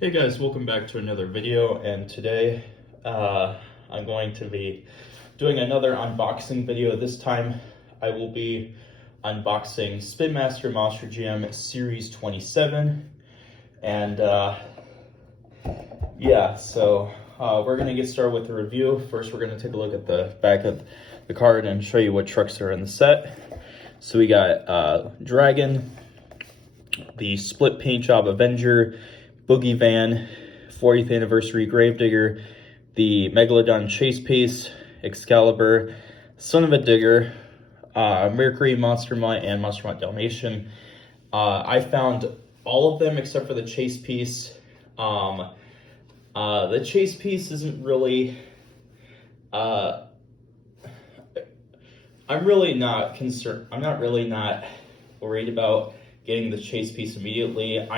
Hey guys, welcome back to another video, and today I'm going to be doing another unboxing video. This time I will be unboxing Spin Master Monster Jam Series 27, and yeah, so we're going to get started with the review. First we're going to take a look at the back of the card and show you what trucks are in the set. So we got Dragon, the Split Paint Job Avenger, Boogie Van, 40th Anniversary Gravedigger, the Megalodon Chase Piece, Excalibur, Son of a Digger, Mercury, Monster Mutt, and Monster Mutt Dalmatian. I found all of them except for the Chase Piece. The Chase Piece isn't really... I'm really not concerned. I'm not really not worried about getting the Chase Piece immediately.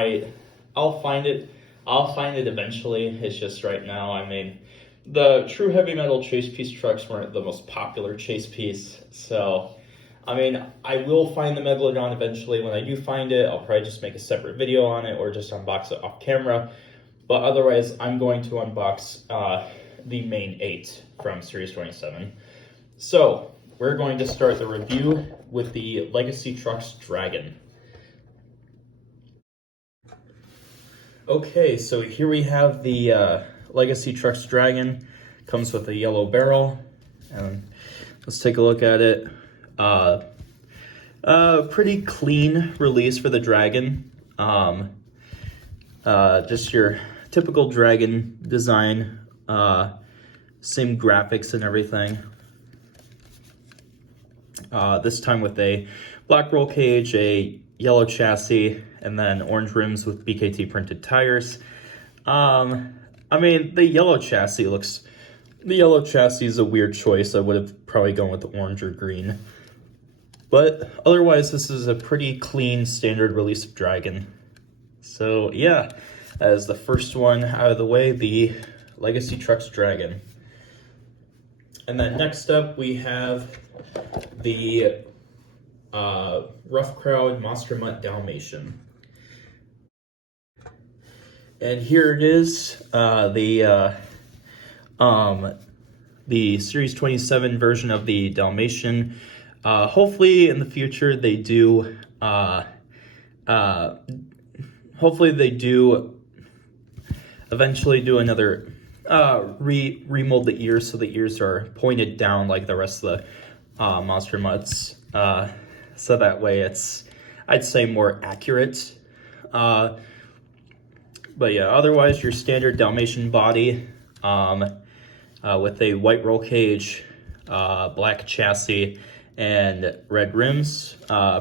I'll find it eventually. It's just right now, I mean, the true heavy metal Chase Piece trucks weren't the most popular Chase Piece, so I mean, I will find the Megalodon eventually. When I do find it, I'll probably just make a separate video on it or just unbox it off camera, but otherwise I'm going to unbox the main 8 from Series 27. So we're going to start the review with the Legacy Trucks Dragon. Okay, so here we have the Legacy Trucks Dragon. Comes with a yellow barrel, and let's take a look at it. Pretty clean release for the Dragon. Just your typical Dragon design, same graphics and everything. This time with a black roll cage, a yellow chassis, and then orange rims with BKT printed tires. I mean, the yellow chassis is a weird choice. I would have probably gone with the orange or green. But otherwise, this is a pretty clean standard release of Dragon. So yeah, that is the first one out of the way, the Legacy Trucks Dragon. And then next up, we have the Rough Crowd Monster Mutt Dalmatian. And here it is, the Series 27 version of the Dalmatian. Hopefully in the future they do, eventually do another, remold the ears so the ears are pointed down like the rest of the Monster Mutts. So that way it's, I'd say, more accurate. But yeah, otherwise your standard Dalmatian body with a white roll cage, black chassis, and red rims.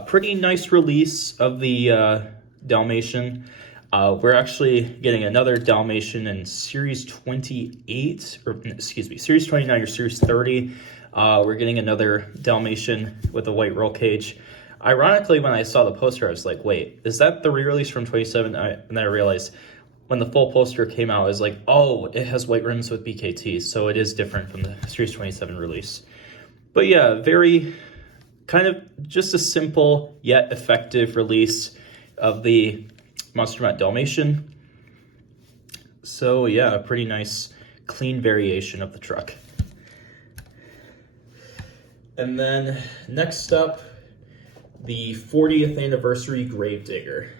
Pretty nice release of the Dalmatian. We're actually getting another Dalmatian in Series 28, or excuse me, Series 29 or Series 30. We're getting another Dalmatian with a white roll cage. Ironically, when I saw the poster, I was like, wait, is that the re-release from 27? And then I realized when the full poster came out, I was like, oh, it has white rims with BKT, so it is different from the Series 27 release. But yeah, very kind of just a simple yet effective release of the Monster Mutt Dalmatian. So yeah, a pretty nice, clean variation of the truck. And then next up, the 40th Anniversary Gravedigger.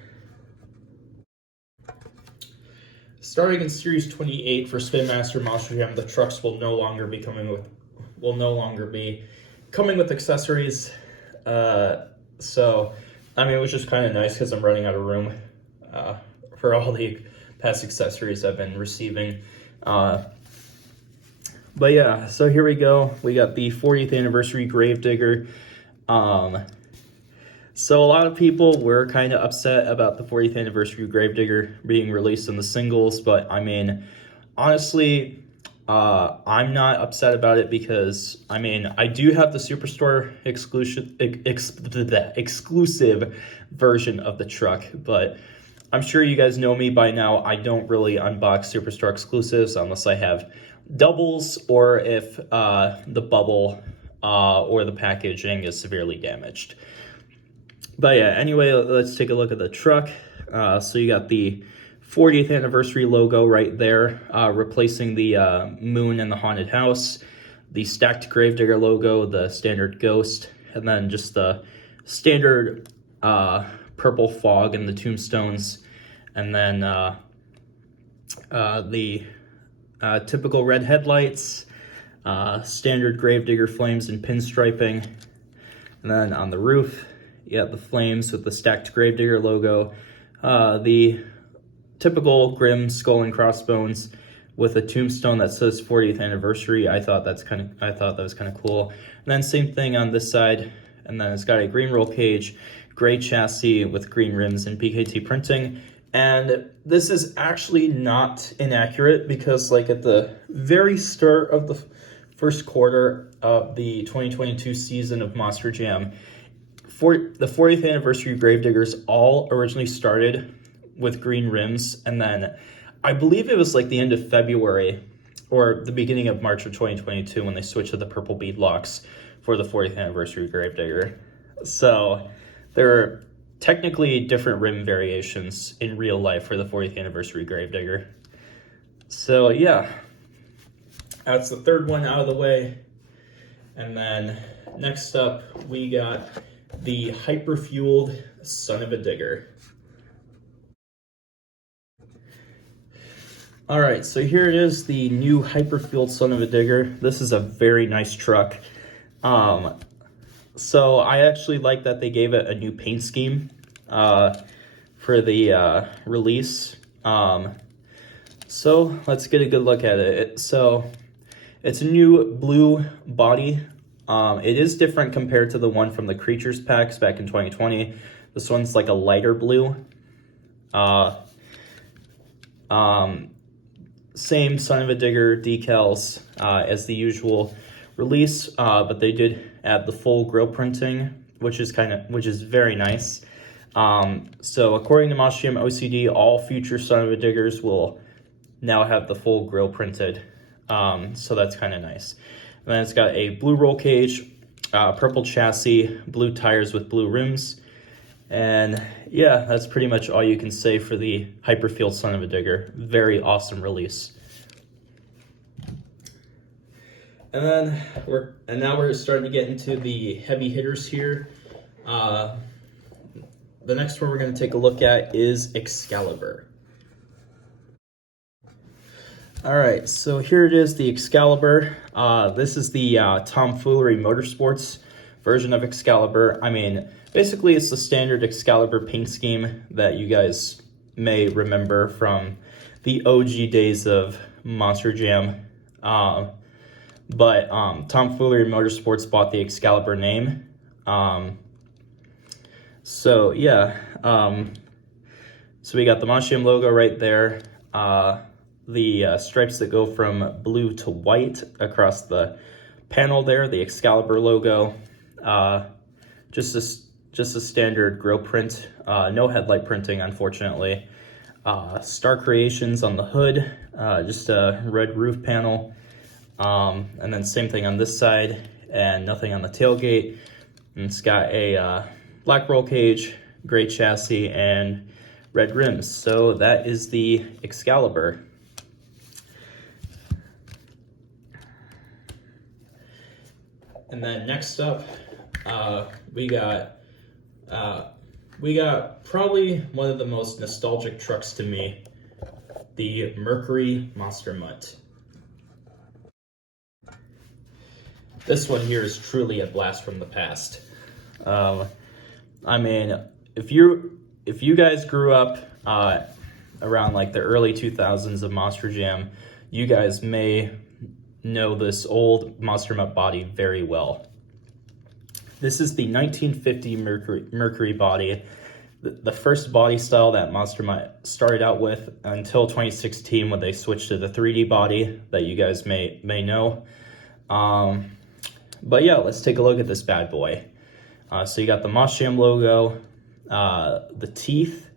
Starting in Series 28 for Spin Master Monster Jam, the trucks will no longer be coming with accessories. So I mean, it was just kind of nice because I'm running out of room for all the past accessories I've been receiving. But yeah, so here we go. We got the 40th Anniversary Gravedigger. So a lot of people were kind of upset about the 40th Anniversary Gravedigger being released in the singles, but I mean, honestly, I'm not upset about it because, I mean, I do have the Superstore exclusive version of the truck, but I'm sure you guys know me by now. I don't really unbox Superstore exclusives unless I have doubles or if the bubble or the packaging is severely damaged. But yeah, anyway, let's take a look at the truck. So you got the 40th anniversary logo right there, replacing the moon and the haunted house, the stacked Gravedigger logo, the standard ghost, and then just the standard purple fog and the tombstones, and then the typical red headlights, standard Gravedigger flames and pinstriping, and then on the roof, you got the flames with the stacked Gravedigger logo, the typical grim skull and crossbones with a tombstone that says 40th anniversary. I thought that was kind of cool. And then same thing on this side, and then it's got a green roll cage, gray chassis with green rims and PKT printing. And this is actually not inaccurate, because like at the very start of the first quarter of the 2022 season of Monster Jam, for the 40th anniversary Gravediggers all originally started with green rims, and then I believe it was like the end of February or the beginning of March of 2022 when they switched to the purple bead locks for the 40th anniversary Gravedigger. So there are technically different rim variations in real life for the 40th anniversary Gravedigger. So yeah, that's the third one out of the way. And then next up, we got the hyper-fueled Son of a Digger. All right, so here it is, the new hyper-fueled Son of a Digger. This is a very nice truck. So I actually like that they gave it a new paint scheme for the release. So let's get a good look at it. So it's a new blue body. It is different compared to the one from the Creatures packs back in 2020. This one's like a lighter blue. Same Son of a Digger decals as the usual release, but they did add the full grill printing, which is very nice. So according to Monster Jam OCD, all future Son of a Diggers will now have the full grill printed. So that's kind of nice. And then it's got a blue roll cage, purple chassis, blue tires with blue rims. And yeah, that's pretty much all you can say for the Hyperfield Son of a Digger. Very awesome release. And now we're starting to get into the heavy hitters here. The next one we're going to take a look at is Excalibur. All right, so here it is, the Excalibur. This is the Tomfoolery Motorsports version of Excalibur. I mean, basically it's the standard Excalibur paint scheme that you guys may remember from the OG days of Monster Jam. But Tomfoolery Motorsports bought the Excalibur name. So yeah, so we got the Monster Jam logo right there. The stripes that go from blue to white across the panel there, the Excalibur logo. Just a standard grill print, no headlight printing, unfortunately. Star Creations on the hood, just a red roof panel. And then same thing on this side, and nothing on the tailgate. And it's got a black roll cage, gray chassis, and red rims. So that is the Excalibur. And then next up, we got probably one of the most nostalgic trucks to me, the Mercury Monster Mutt. This one here is truly a blast from the past. I mean, if you guys grew up around like the early 2000s of Monster Jam, you guys may know this old Monster Mutt body very well. This is the 1950 Mercury body, the first body style that Monster Mutt started out with until 2016 when they switched to the 3D body that you guys may know. But yeah, let's take a look at this bad boy. So you got the Monster Jam logo, the teeth,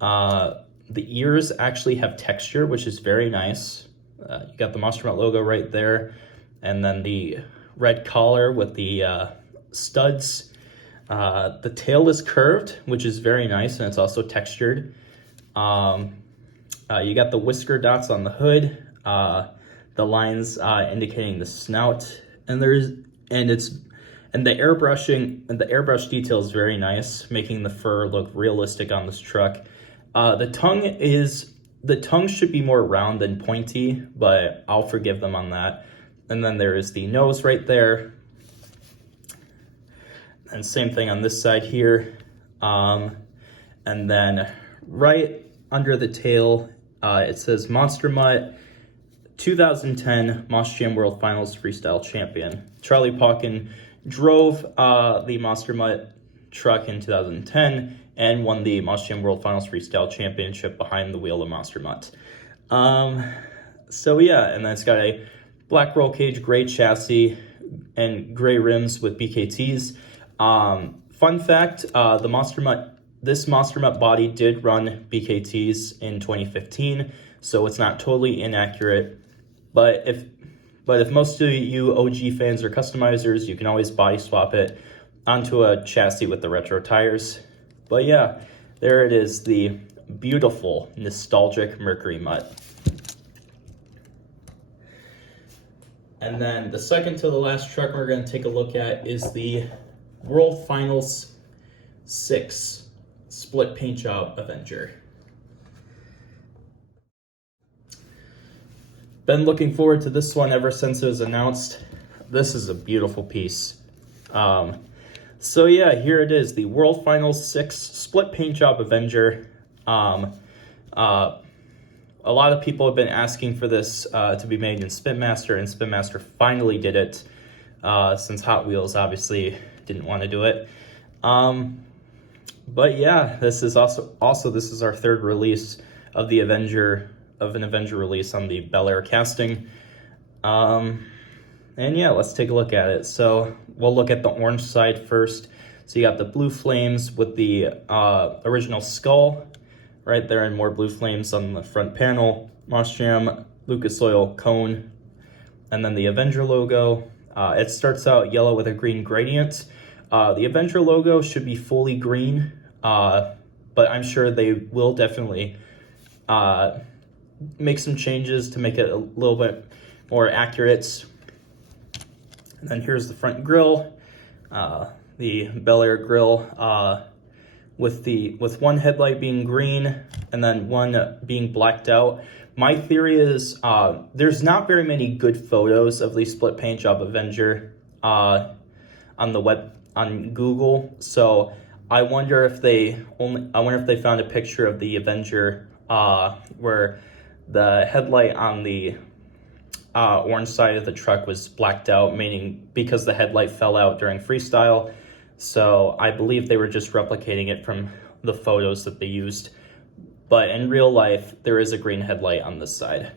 the ears actually have texture, which is very nice. You got the Monster Mutt logo right there, and then the red collar with the studs. The tail is curved, which is very nice, and it's also textured. You got the whisker dots on the hood, the lines indicating the snout, and the airbrush detail is very nice, making the fur look realistic on this truck. The tongue should be more round than pointy, but I'll forgive them on that. And then there is the nose right there. And same thing on this side here. And then right under the tail, it says Monster Mutt 2010 Moss Jam World Finals Freestyle Champion. Charlie Pauken drove the Monster Mutt truck in 2010 and won the Moss Jam World Finals Freestyle Championship behind the wheel of Monster Mutt. So yeah, and then it's got a black roll cage, gray chassis, and gray rims with BKTs. Fun fact, this Monster Mutt body did run BKTs in 2015, so it's not totally inaccurate. But if most of you OG fans are customizers, you can always body swap it onto a chassis with the retro tires. But yeah, there it is, the beautiful, nostalgic Mercury Mutt. And then the second to the last truck we're going to take a look at is the World Finals 6 Split Paint Job Avenger. Been looking forward to this one ever since it was announced. This is a beautiful piece. So yeah, here it is, the World Finals 6 Split Paint Job Avenger. A lot of people have been asking for this to be made in Spin Master, and Spin Master finally did it, since Hot Wheels obviously didn't want to do it. But yeah, this is also this is our third release of an Avenger release on the Bel Air casting. And yeah, let's take a look at it. So we'll look at the orange side first. So you got the blue flames with the original skull right there, and more blue flames on the front panel. Moss Jam, Lucas Oil cone, and then the Avenger logo. It starts out yellow with a green gradient. The Avenger logo should be fully green, but I'm sure they will definitely make some changes to make it a little bit more accurate. And then here's the front grille, the Bel Air grille, with one headlight being green and then one being blacked out. My theory is there's not very many good photos of the split paint job Avenger on Google, so I wonder if they found a picture of the Avenger where the headlight on the orange side of the truck was blacked out, meaning because the headlight fell out during freestyle. So I believe they were just replicating it from the photos that they used. But in real life, there is a green headlight on this side.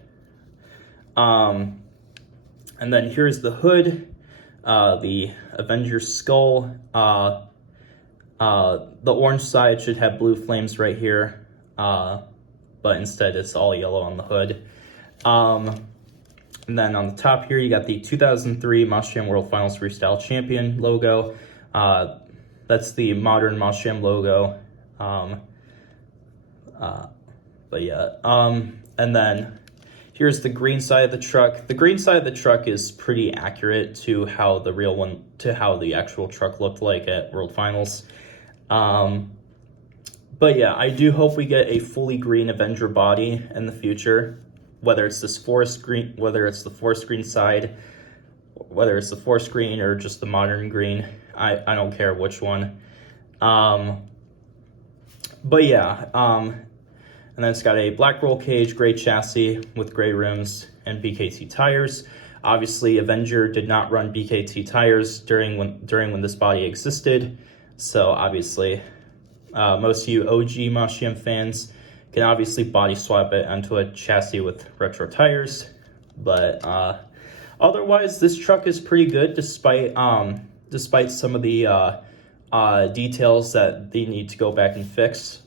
And then here's the hood, the Avenger skull. The orange side should have blue flames right here, but instead it's all yellow on the hood. And then on the top here, you got the 2003 Moss Jam World Finals Freestyle Champion logo. That's the modern Moss Jam logo. But yeah, and then here's the green side of the truck. The green side of the truck is pretty accurate to how the actual truck looked like at World Finals. But yeah, I do hope we get a fully green Avenger body in the future, whether it's the forest green side, whether it's the forest green or just the modern green. I don't care which one. But yeah, and then it's got a black roll cage, gray chassis with gray rims and BKT tires. Obviously, Avenger did not run BKT tires during when this body existed. So obviously, most of you OG Moss Jam fans can obviously body swap it onto a chassis with retro tires. But otherwise, this truck is pretty good despite some of the details that they need to go back and fix.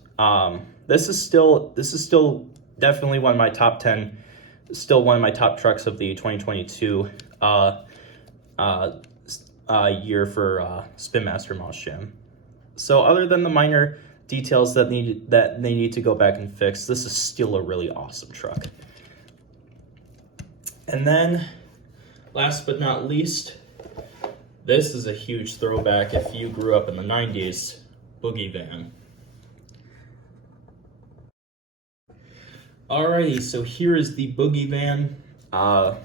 This is still definitely one of my top 10, still one of my top trucks of the 2022 year for Spin Master Moss Jam. So other than the minor details that they need to go back and fix, this is still a really awesome truck. And then, last but not least, this is a huge throwback if you grew up in the 90s, Boogie Van. Alrighty, so here is the Boogie Van, a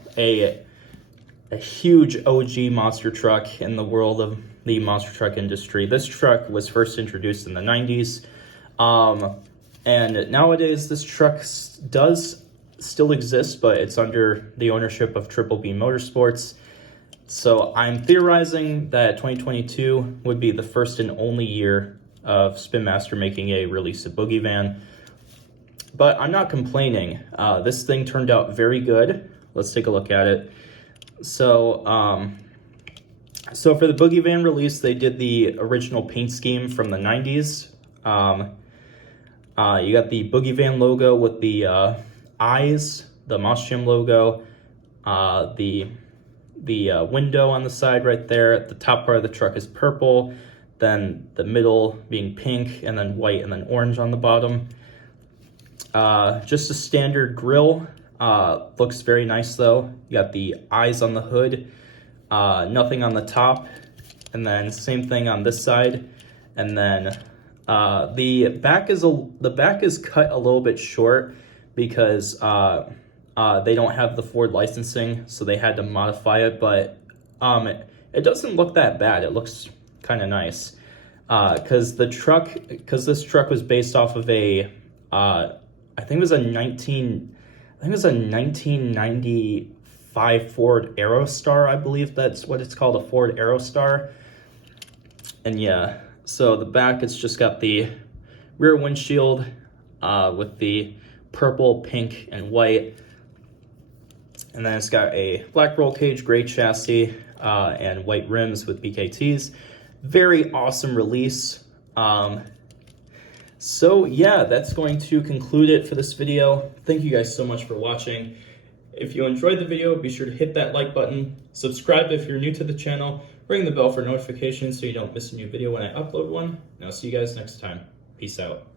huge OG monster truck in the world of the monster truck industry. This truck was first introduced in the 90s, and nowadays this truck does still exist, but it's under the ownership of Triple B Motorsports. So I'm theorizing that 2022 would be the first and only year of Spin Master making a release of Boogie Van. But I'm not complaining. This thing turned out very good. Let's take a look at it. So for the Boogie Van release, they did the original paint scheme from the 90s. You got the Boogie Van logo with the eyes, the Moss Jam logo, the window on the side right there. The top part of the truck is purple, then the middle being pink, and then white, and then orange on the bottom. Just a standard grille. Looks very nice though. You got the eyes on the hood, nothing on the top, and then same thing on this side. And then the back is cut a little bit short because they don't have the Ford licensing, so they had to modify it. But it doesn't look that bad. It looks kind of nice because this truck was based off of a I think it was a 1995 Ford Aerostar. I believe that's what it's called, a Ford Aerostar. And yeah, so the back, it's just got the rear windshield with the purple, pink, and white. And then it's got a black roll cage, gray chassis, and white rims with BKTs. Very awesome release. So yeah, that's going to conclude it for this video. Thank you guys so much for watching. If you enjoyed the video, be sure to hit that like button, subscribe if you're new to the channel, ring the bell for notifications so you don't miss a new video when I upload one, and I'll see you guys next time. Peace out.